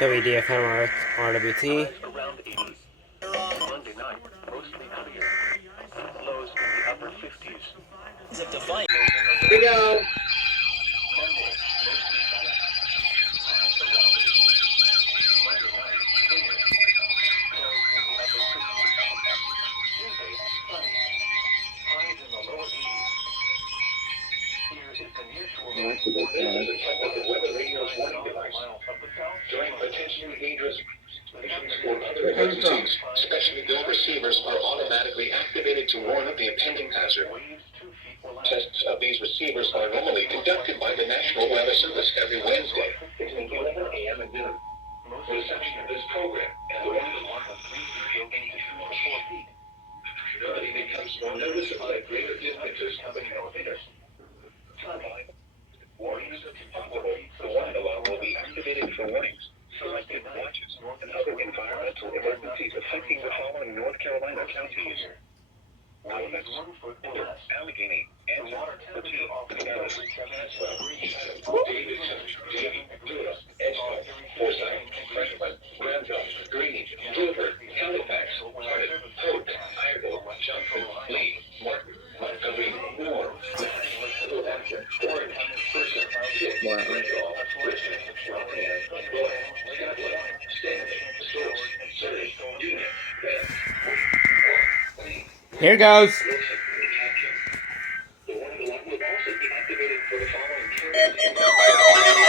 WDFM RWT. Monday night, mostly clear. Lows in the upper 50s. Here we go. Monday, mostly sunny. Highs around 80s. Monday night, clear. Lows in the upper 50s. Tuesday, sunny. Highs in the lower 80s. Here is the nearshore weather radio's warning device. During potentially dangerous conditions or other emergencies, specially built receivers are automatically activated to warn of the impending hazard. Tests of these receivers are normally conducted by the National Weather Service every Wednesday between 11 a.m. and noon. The reception of this program and the wind alarm of 3 feet to 4 feet. Visibility becomes more noticeable at greater distances coming northeast. Sunny. Warnings are possible. The wind alarm will be activated for warnings, selected watches, and other environmental emergencies affecting the following North Carolina counties: Willamette, Allegheny, Antioch, Davidson, Lewis, Edgeville, Forsyth, Franklin, Granville, Greene, Guilford, Halifax, Hardin, Hope, Iredell, Johnson, Lee, Martin, Montgomery, Moore, Oregon, Mercer, Randolph, Richmond, Rockingham, Bullock, Scotland, Stanley, Stokes, Surrey, Union, Bend, Lee. Here goes. The warning alarm will also be activated for the following counties.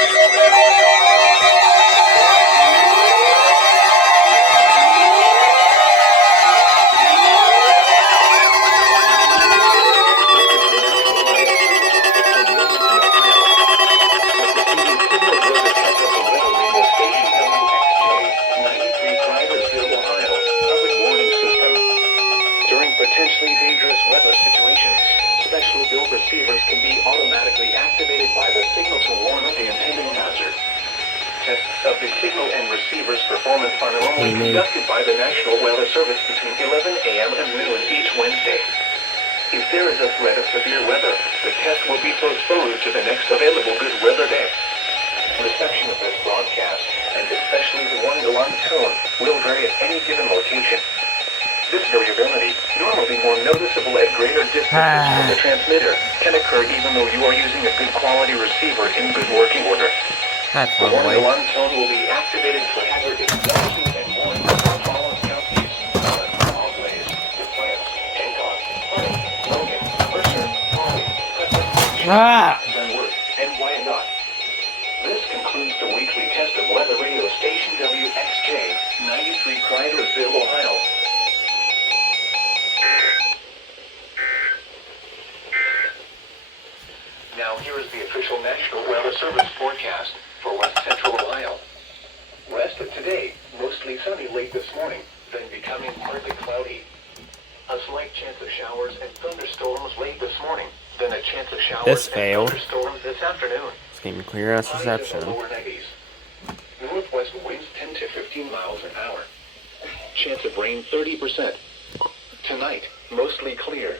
Potentially dangerous weather situations. Specially built receivers can be automatically activated by the signal to warn of the impending hazard. Tests of the signal and receiver's performance are normally conducted by the National Weather Service between 11 a.m. and noon each Wednesday. If there is a threat of severe weather, the test will be postponed to the next available good weather day. Reception of this broadcast, and especially the warning alarm tone, will vary at any given location. This variability, normally more noticeable at greater distances from the transmitter, can occur even though you are using a good quality receiver in good working order. That's The warning lovely. alarm tone will be activated for hazard exposures and warnings for the following counties: Auglaize, Defiance, Hancock, Hardin, Logan, Mercer, Raleigh, Preston, Dunwoody, and Wyandotte. This concludes the weekly test of weather radio station WXJ 93 Crydersville, Ohio. Now here is the official National Weather Service forecast for West Central Ohio. Rest of today, mostly sunny late this morning, then becoming partly cloudy. A slight chance of showers and thunderstorms late this morning, then a chance of showers This and failed. thunderstorms this afternoon. It's getting clear as Highs in the reception. lower 90s. Northwest winds 10 to 15 miles an hour. Chance of rain 30%. Tonight, mostly clear.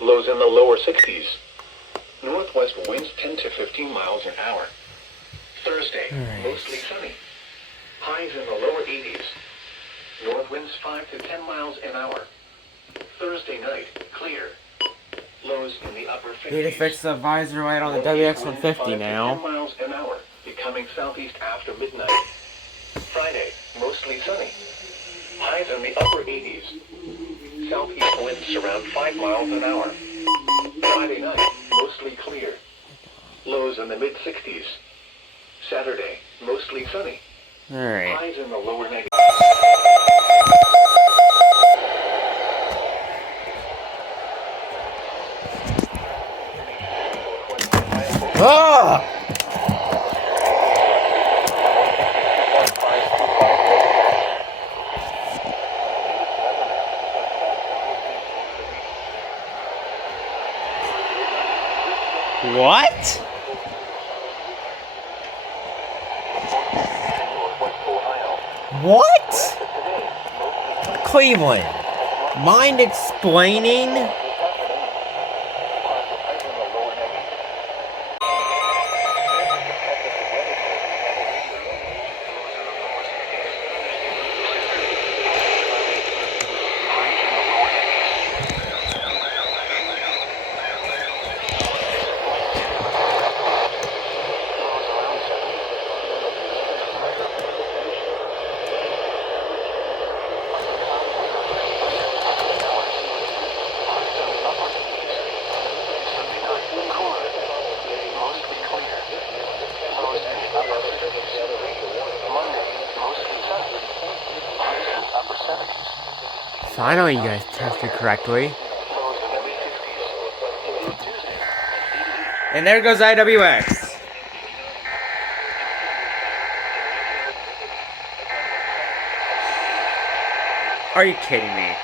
Lows in the lower 60s. Northwest winds 10 to 15 miles an hour. Thursday, mostly sunny. Highs in the lower 80s. North winds 5 to 10 miles an hour. Thursday night, clear. Lows in the upper 50s. Need to fix the visor light on the WX150 now. 10 miles an hour, becoming southeast after midnight. Friday, mostly sunny. Highs in the upper 80s. Southeast winds around 5 miles an hour. Friday night, mostly clear. Lows in the mid-60s. Saturday, mostly sunny. Alright. Highs in the lower 90s. Ah! What? What? Cleveland. Mind explaining? Finally, you guys tested correctly. And there goes IWX. Are you kidding me?